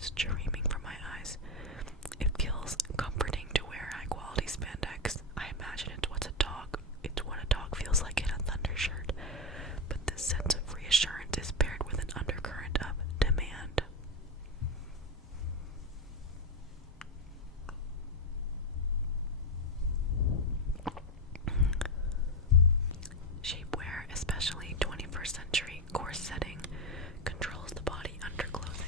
streaming from my eyes. It feels comforting to wear high-quality spandex. I imagine it's what a dog feels like in a thunder shirt. But this sense of reassurance is paired with an undercurrent of demand. Shapewear, especially 21st century corsetting, controls the body under clothing.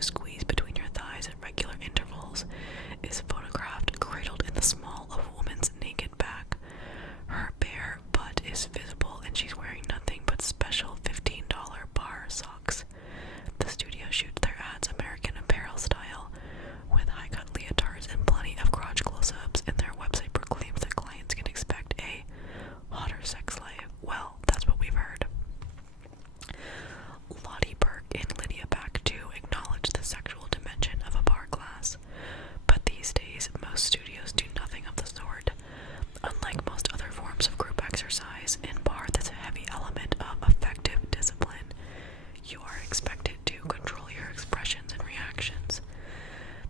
you squeeze between your thighs at regular intervals, is photographed cradled in the small of a woman's naked back. Her bare butt is visible, and she's wearing nothing but special $15 bar socks. The studio shoots their ads American Apparel style, with high-cut leotards and plenty of crotch close-ups, and their website proclaims that clients can expect a hotter sex life. Well, that's what we've heard. Lottie Burke and Lydia Back too acknowledge the sexual dimension of a bar class, but these days most studios do nothing of the sort. Unlike most other forms of group exercise, in bar there's a heavy element of effective discipline. You are expected to control your expressions and reactions.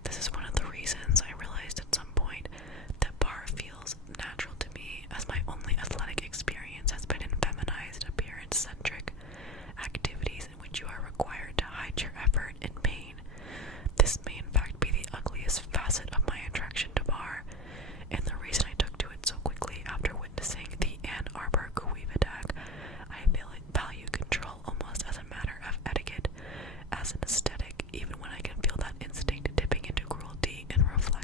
This is one of the reasons I realized at some point that bar feels natural to me, as my only athletic experience has been in feminized, appearance-centric activities in which you are required to hide your effort and pain. This may in fact be the ugliest facet of my attraction to bar, and the reason I took to it so quickly after witnessing the Ann Arbor Kuwait attack. I value control almost as a matter of etiquette, as an aesthetic, even when I can feel that instinct dipping into cruelty and reflex.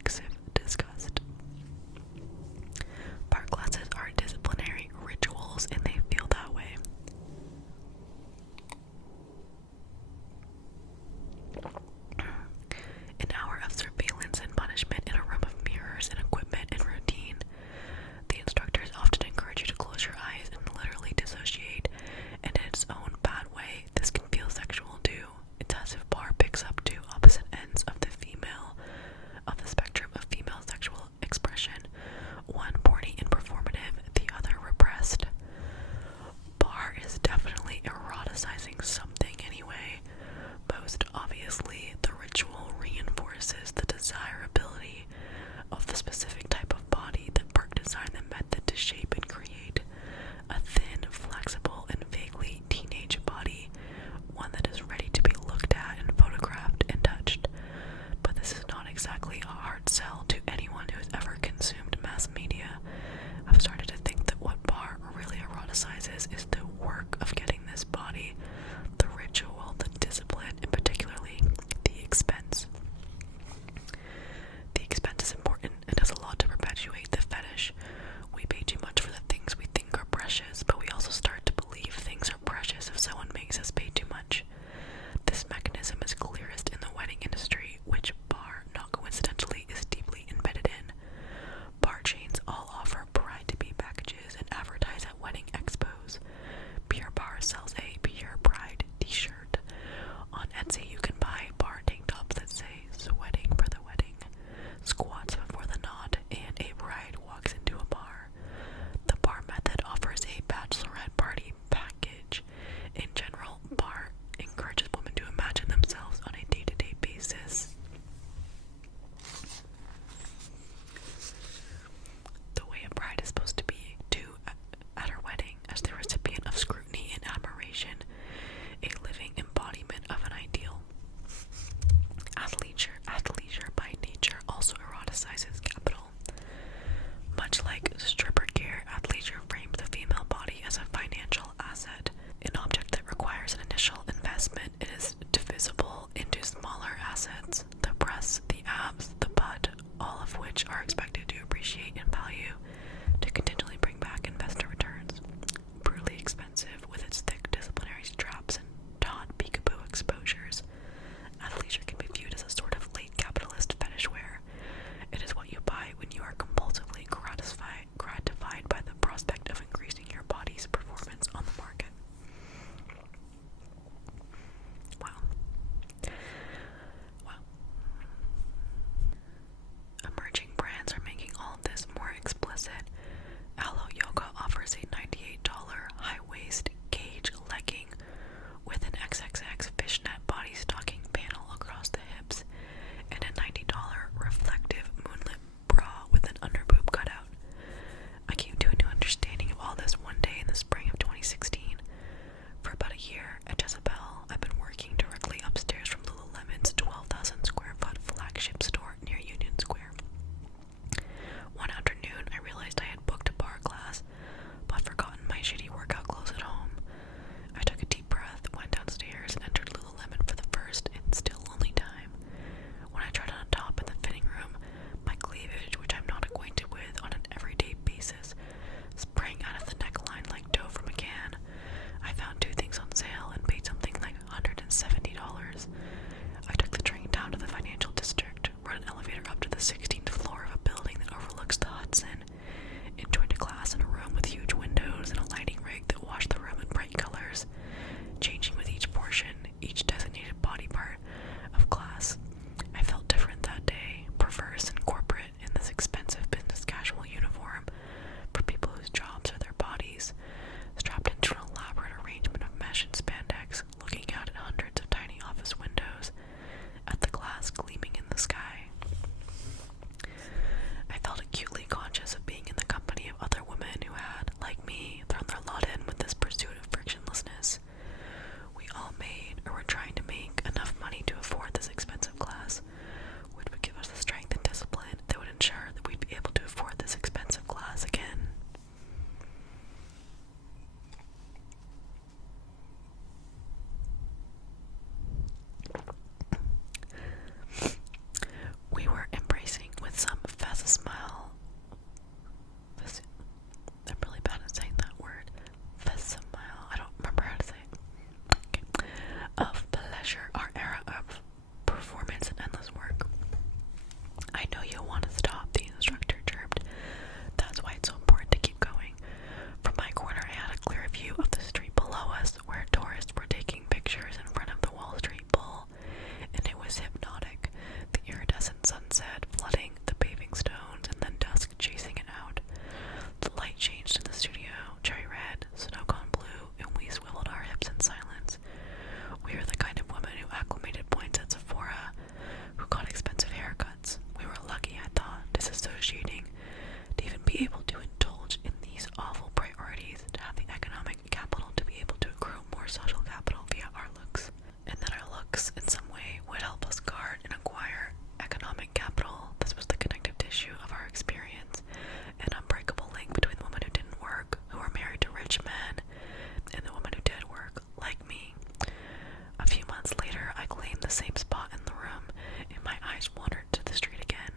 the same spot in the room, and my eyes wandered to the street again.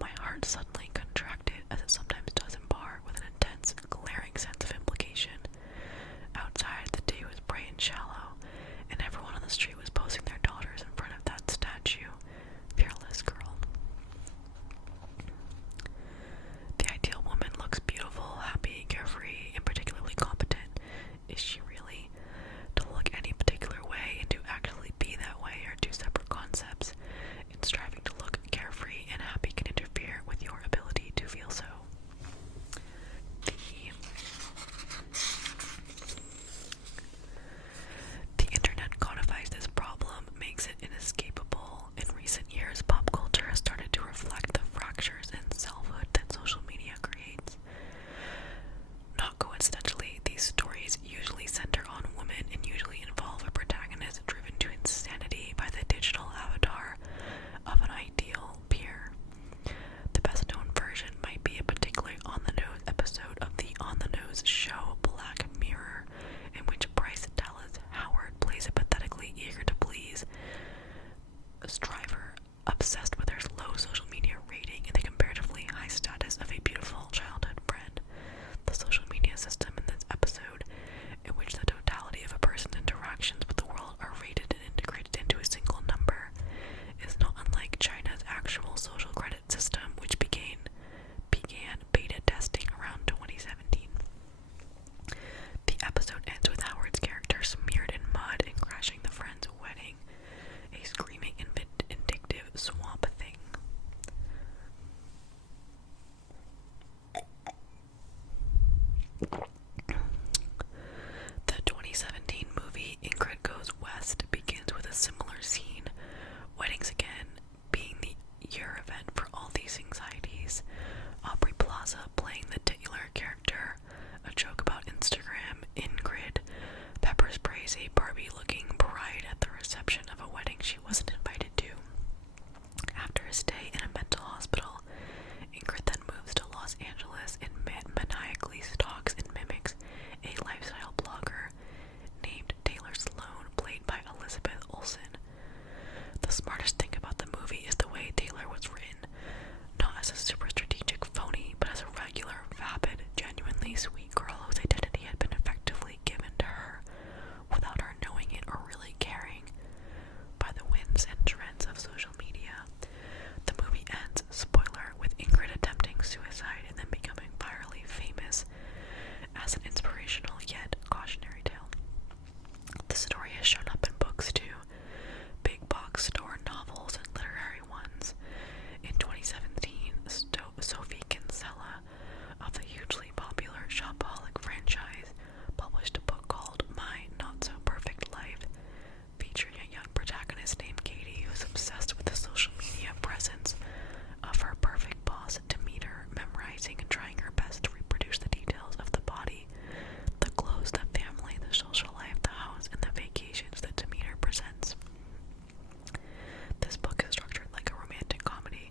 My heart suddenly contracted, as it sometimes does in bar, with an intense, glaring sense of implication. Outside, the day was bright and shallow, and everyone on the street was posing their daughters in front of that statue. Fearless girl. The ideal woman looks beautiful, happy, carefree, and particularly competent. Is she really? To look any particular way and to actually be that way are two separate concepts, and striving to look carefree and happy can interfere with your ability to feel so. The internet codifies this problem, makes it inescapable. In recent years, pop culture has started to reflect the fractures in selfhood that social media creates. Not coincidentally, these stories usually center on women and usually involve a protagonist driven to insanity by the digital avatar of an ideal peer. The best known version might be a particularly on-the-nose episode of the on-the-nose show Black Mirror, in which Bryce Dallas Howard plays a pathetically eager-to-please striver obsessed with her low social media rating and the comparatively high status of a beautiful childhood friend. The social media system in this episode, in which the totality of a person's interactions with the world are rated and integrated into a single number, is not unlike China's actual social credit system, which began beta testing around 2017. The episode ends with Howard's character smeared in mud and crashing the friend's wedding, a screaming, vindictive swamp thing. The 2017 movie Ingrid Goes West begins with a similar scene, weddings again being the year event for all these anxieties. Aubrey Plaza playing the titular character, a joke about Instagram, Ingrid pepper sprays a Barbie-looking bride at the reception of a wedding she wasn't invited to. After a stay in a mental hospital, Ingrid then moves to Los Angeles and maniacally stalks and mimics a lifestyle blogger named Taylor Sloan, played by Elizabeth Olsen. The smartest thing about the movie is the way Taylor was written, not as a super strategic phony, but as a regular, vapid, genuinely sweet girl whose identity had been effectively given to her, without her knowing it or really caring, by the whims and trends of social media. The movie ends, spoiler, with Ingrid attempting suicide and then becoming virally famous as an inspirational yet cautionary tale. The story has shown up in books too, big box store novels and literary ones. In 2017, Sophie Kinsella of the hugely popular Shopaholic franchise published a book called My Not So Perfect Life, featuring a young protagonist named Katie who's obsessed with the social media presence of her perfect boss, Demeter, memorizing and trying her best to reproduce the details of the body, the clothes, the family, the social life, the house, and the vacations that Demeter presents. This book is structured like a romantic comedy.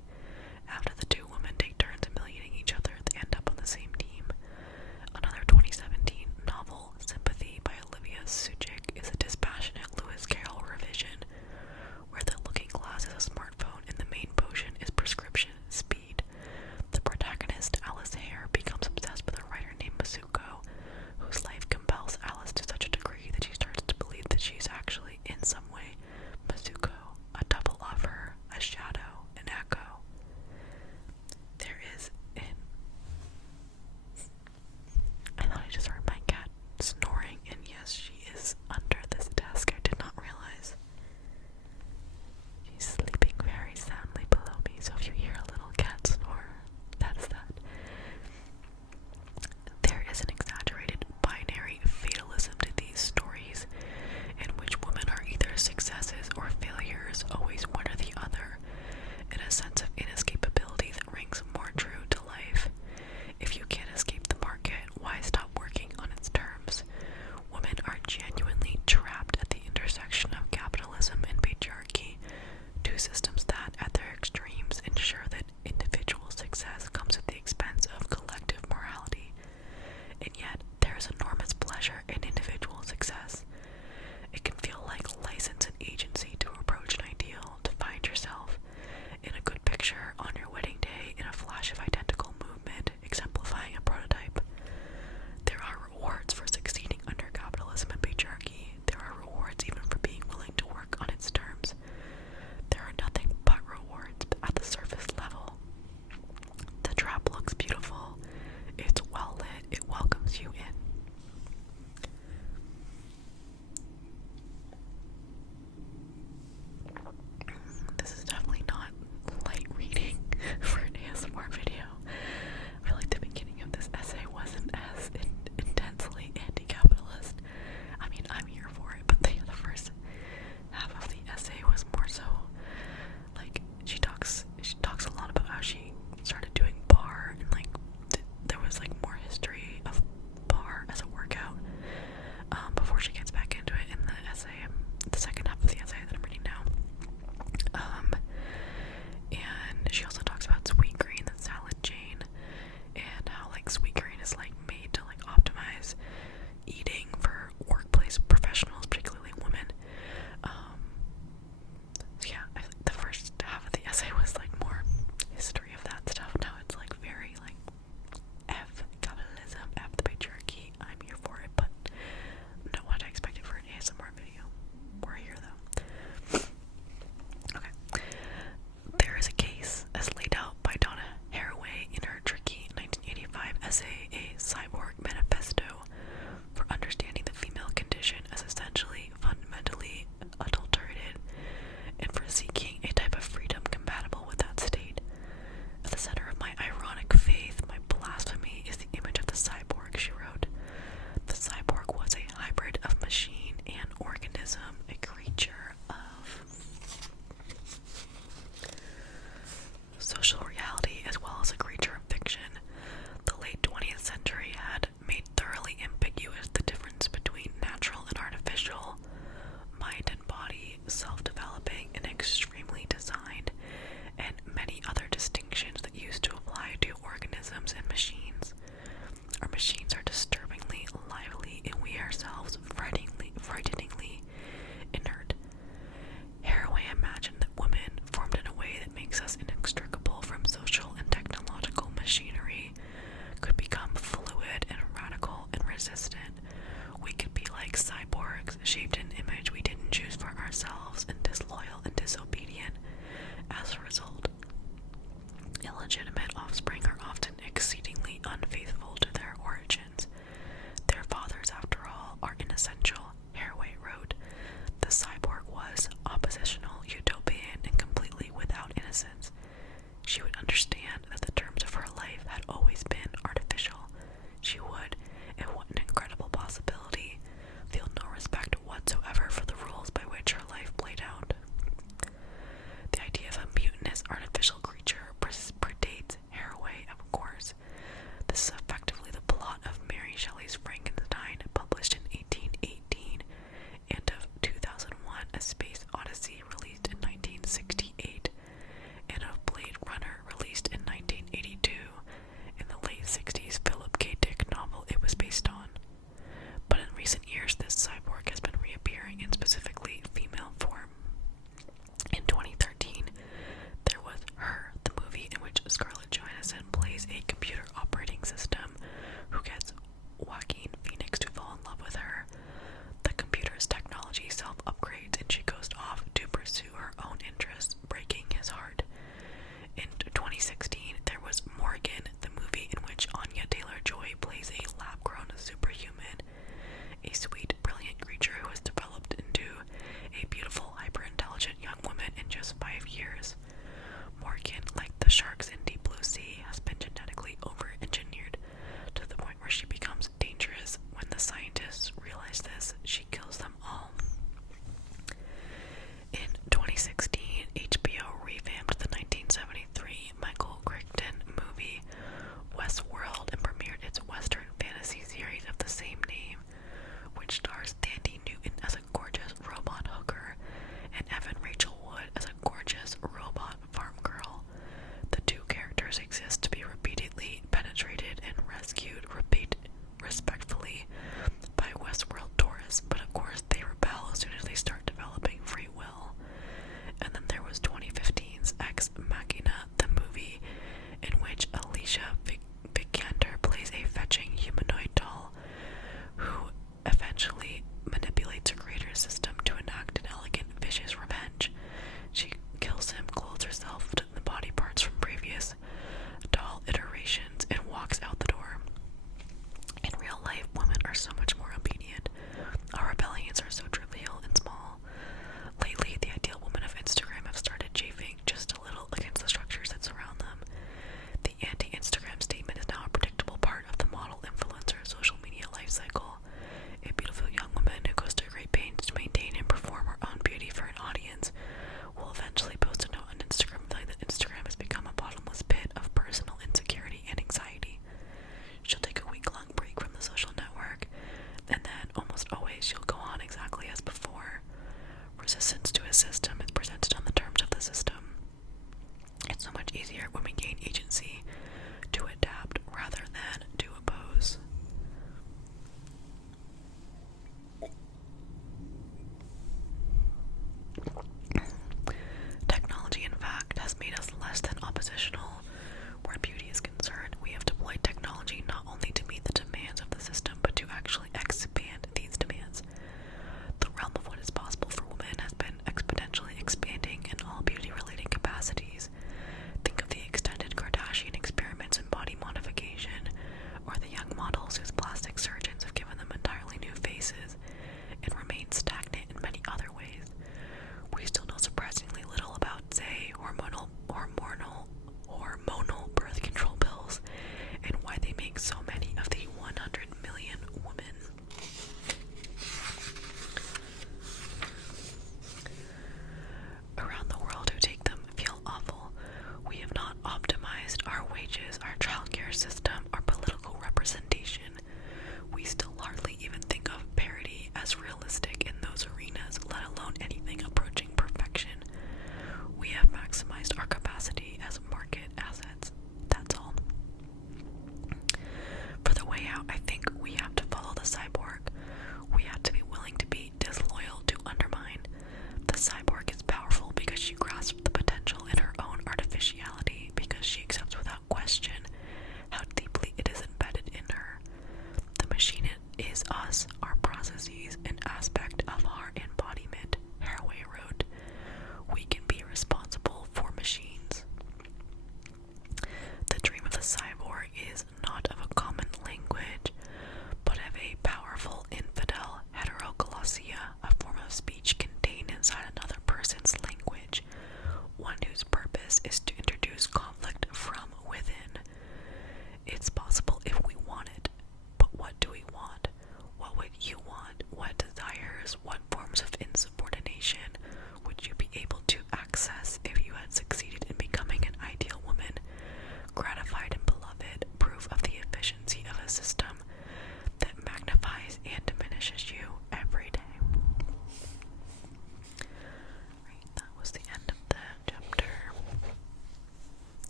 After the two women take turns humiliating each other, they end up on the same team. Another 2017 novel, Sympathy by Olivia Suchik, is a dispassionate Lewis Carroll revision, where the looking glass is a smartphone and the main potion is prescription speed. The protagonist, Alice Hare, becomes obsessed with a writer named Masuko, whose life compels Alice to such a degree that she starts to believe that she's actually, in some way, Masuko, a double of her, a shadow, an echo. There is I thought I just heard my cat snoring, and yes, she is under this desk. I did not realize. She's sleeping very soundly below me, so if you hear a little cat snore, that is that. There is an exaggerated binary fatalism to these stories, in which women are either successes or failures, always